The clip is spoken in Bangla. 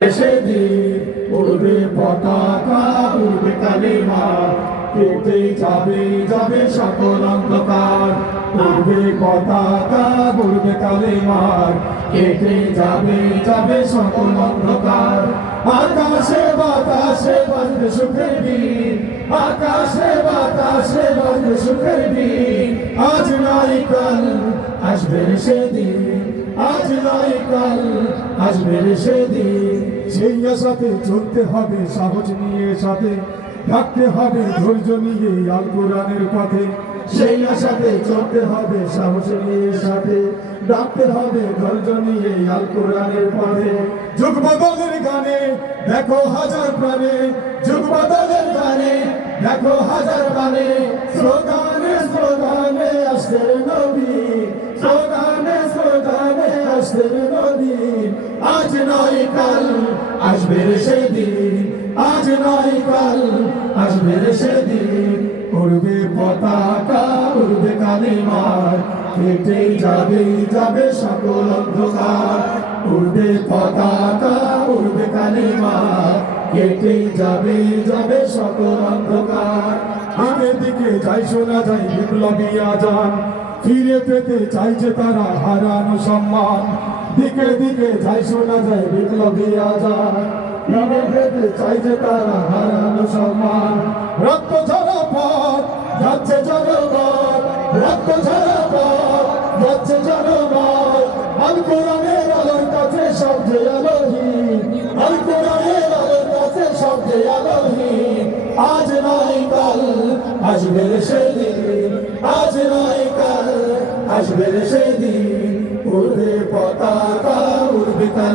সেদিন উড়বে পতাকা, উড়বে কালিমা, কেটে যাবে যাবে সকল অন্ধকার। উড়বে পতাকা, উড়বে কালিমার, কেটে যাবে যাবে সকল অন্ধকার। আকাশে বাতাসে বাজবে সুখের বীণ, আকাশে বাতাসে বাজবে সুখের বীণ। আজ নাই কাল আসবে সেদিন, আজ নাই কাল আসবে সেদিন। সেই আশাতে চলতে হবে সাহস নিয়ে, সাথে থাকতে হবে ধৈর্য নিয়ে আল কোরআনের পথে। সেই আশাতে চলতে হবে সাহস নিয়ে, সাথে ডাকতে হবে ধৈর্য নিয়ে আল কোরআনের পথে। যুগ বদলের গানে দেখো হাজার প্রাণে, যুগ বদলের গানে দেখো হাজার প্রাণে। স্লোগানে স্লোগানে আসছে নবী, স্লোগানে স্লোগানে আসছে নবী। আজ নয় কাল আসবে সেদিন, আজ নয় কাল আসবে সেদিন। উড়বে পতাকা, উড়বে কালিমার, কেটে যাবে যাবে সকল অন্ধকার। উড়বে পতাকা, উড়বে কালিমার, কেটে যাবে যাবে সকল অন্ধকার। দিকে দিকে যাই শোনা যায় বিপ্লবী আজান, ফিরে পেতে চাইছে তারা হারানো সম্মান। দিকে দিকে যাই শোনা যায় বিপ্লবী আজান, ফিরে পেতে চাইছে তারা হারানো সম্মান। রক্ত ঝরা পথ যাচ্ছে জনগণ, রক্ত ঝরা পথ যাচ্ছে জনগণ। আল কোরআনের আলোর কাছে সবচেয়ে আলোহীন, আল কোরআনের আলোর কাছে সবচেয়ে আলোহীন। আজ নয় কাল আসবে সেদিন, আজ নয় কাল আসবে সেদিন। উড়বে পতাকা, উড়বে কালিমা।